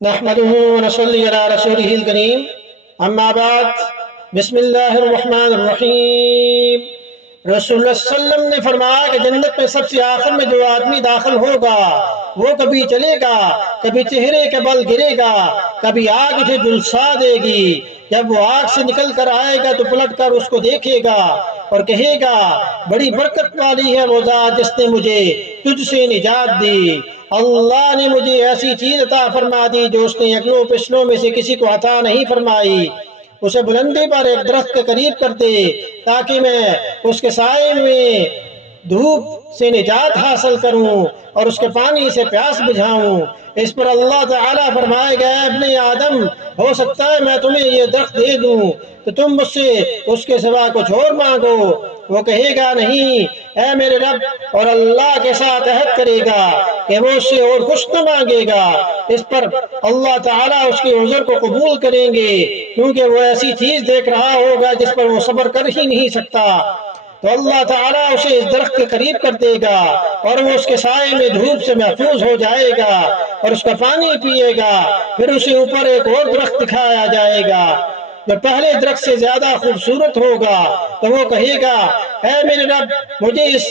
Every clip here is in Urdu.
نحمده ونصلي على رسوله الكريم اما بعد بسم اللہ الرحمن الرحیم۔ رسول اللہ صلی اللہ علیہ وسلم نے فرمایا کہ جنت میں سب سے آخر میں جو آدمی داخل ہوگا وہ کبھی چلے گا، کبھی چہرے کے بل گرے گا، کبھی آگ اسے جھلسا دے گی۔ جب وہ آگ سے نکل کر آئے گا تو پلٹ کر اس کو دیکھے گا اور کہے گا بڑی برکت والی ہے وہ ذات جس نے مجھے تجھ سے نجات دی۔ اللہ نے مجھے ایسی چیز عطا فرما دی جو اس نے اگلوں پچھلوں میں سے کسی کو عطا نہیں فرمائی۔ اسے بلندی پر ایک درخت کے قریب کر دے تاکہ میں اس کے سائے میں دھوپ سے نجات حاصل کروں اور اس کے پانی سے پیاس بجھاؤں۔ اس پر اللہ تعالیٰ فرمائے گا اے ابن آدم، ہو سکتا ہے میں تمہیں یہ درخت دے دوں تو تم مجھ سے اس کے سوا کچھ اور مانگو۔ وہ کہے گا نہیں اے میرے رب، اور اللہ کے ساتھ عہد کرے گا کہ وہ اس سے اور کچھ نہ مانگے گا۔ اس پر اللہ تعالیٰ اس کے عذر کو قبول کریں گے کیونکہ وہ ایسی چیز دیکھ رہا ہوگا جس پر وہ صبر کر ہی نہیں سکتا۔ تو اللہ تعالیٰ اسے اس درخت کے قریب کر دے گا اور وہ اس کے سائے میں دھوپ سے محفوظ ہو جائے گا اور اس کا پانی پیے گا۔ پھر اسے اوپر ایک اور درخت دکھایا جائے گا جو پہلے درخت سے زیادہ خوبصورت ہوگا، تو وہ کہے گا اے میرے رب، مجھے اس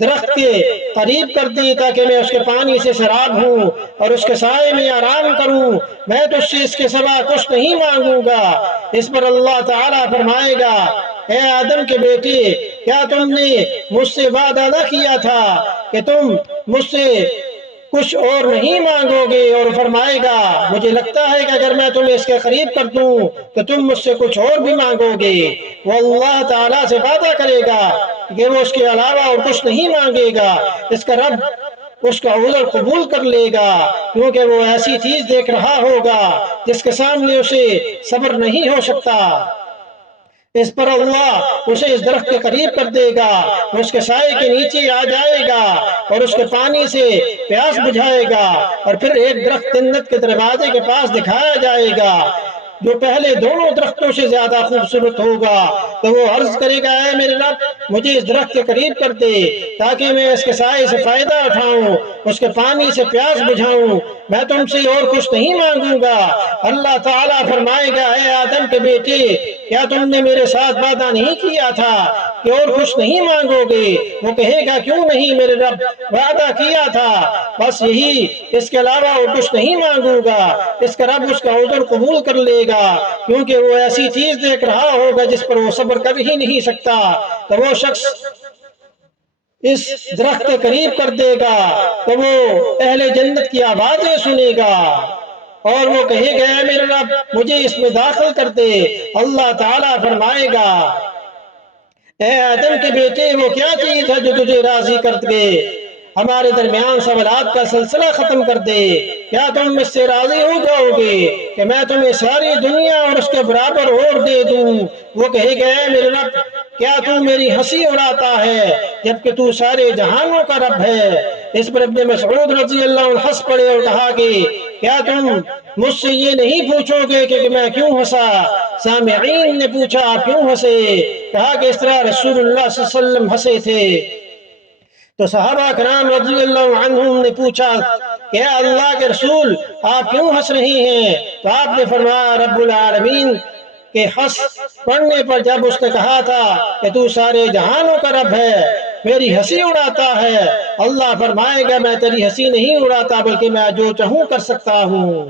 درخت کے قریب کر دی تاکہ میں اس کے پانی سے سیراب ہوں اور اس کے سائے میں آرام کروں، میں تو اس سے اس کے سوا کچھ نہیں مانگوں گا۔ اس پر اللہ تعالیٰ فرمائے گا اے آدم کے بیٹے، کیا تم نے مجھ سے وعدہ نہ کیا تھا کہ تم مجھ سے کچھ اور نہیں مانگو گے؟ اور فرمائے گا مجھے لگتا ہے کہ اگر میں تمہیں اس کے قریب کر دوں تو تم مجھ سے کچھ اور بھی مانگو گے۔ وہ اللہ تعالیٰ سے وعدہ کرے گا کہ وہ اس کے علاوہ اور کچھ نہیں مانگے گا۔ اس کا رب اس کا عذر قبول کر لے گا کیونکہ وہ ایسی چیز دیکھ رہا ہوگا جس کے سامنے اسے صبر نہیں ہو سکتا۔ اس پر اللہ اسے اس درخت کے قریب کر دے گا، وہ اس کے سائے کے نیچے آ جائے گا اور اس کے پانی سے پیاس بجھائے گا، اور پھر ایک درخت جنت کے دروازے کے پاس دکھایا جائے گا جو پہلے دونوں درختوں سے زیادہ خوبصورت ہوگا۔ تو وہ عرض کرے گا اے میرے رب، مجھے اس درخت کے قریب کر دے تاکہ میں اس کے سائے سے فائدہ اٹھاؤں، اس کے پانی سے پیاس بجھاؤں، میں تم سے اور کچھ نہیں مانگوں گا۔ اللہ تعالیٰ فرمائے گا اے آدم کے بیٹے، کیا تم نے میرے ساتھ وعدہ نہیں کیا تھا کہ اور کچھ نہیں مانگو گے؟ وہ کہے گا کیوں نہیں میرے رب، وعدہ کیا تھا، بس یہی، اس کے علاوہ اور کچھ نہیں مانگوں گا۔ اس کا رب اس کا عذر قبول کر لے گا کیونکہ وہ ایسی چیز دیکھ رہا ہوگا جس پر وہ صبر کر ہی نہیں سکتا۔ تو وہ شخص اس درخت کے قریب کر دے گا تو وہ اہل جنت کی آوازیں سنے گا اور وہ کہے گا اے میرے رب، مجھے اس میں داخل کر دے۔ اللہ تعالیٰ فرمائے گا اے آدم کے بیٹے، وہ کیا چیز ہے جو تجھے راضی کر دے؟ ہمارے درمیان سوالات کا سلسلہ ختم کر دے، کیا تم اس سے راضی ہو جاؤ گے کہ میں تمہیں ساری دنیا اور اس کے برابر اور دے دوں؟ وہ کہے گا اے میرے رب، کیا تو میری ہنسی اڑاتا ہے جبکہ تو سارے جہانوں کا رب ہے؟ اس پر ابن مسعود رضی اللہ عنہ ہنس پڑے اور کہا کہ کیا تم مجھ سے یہ نہیں پوچھو گے کہ میں کیوں ہنسا؟ سامعین نے پوچھا آپ کیوں ہنسے؟ کہا کہ اس طرح رسول اللہ صلی اللہ علیہ وسلم ہنسے تھے۔ تو صحابہ کرام رضی اللہ عنہم نے پوچھا کہ اے اللہ کے رسول، آپ کیوں ہنس رہی ہیں؟ تو آپ نے فرمایا رب العالمین کے ہنس پڑھنے پر جب اس نے کہا تھا کہ تو سارے جہانوں کا رب ہے، میری ہنسی اڑاتا ہے، اللہ فرمائے گا میں تیری ہنسی نہیں اڑاتا بلکہ میں جو چاہوں کر سکتا ہوں۔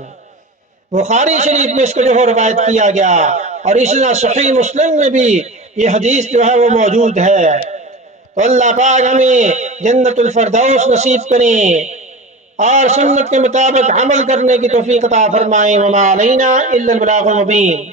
بخاری شریف میں اس کو جو روایت کیا گیا اور اسی طرح صحیح مسلم میں بھی یہ حدیث جو ہے وہ موجود ہے۔ تو اللہ پاک ہمیں جنت الفردوس نصیب کریں اور سنت کے مطابق عمل کرنے کی توفیق عطا فرمائیں۔ وما علینا الا البلاغ المبین۔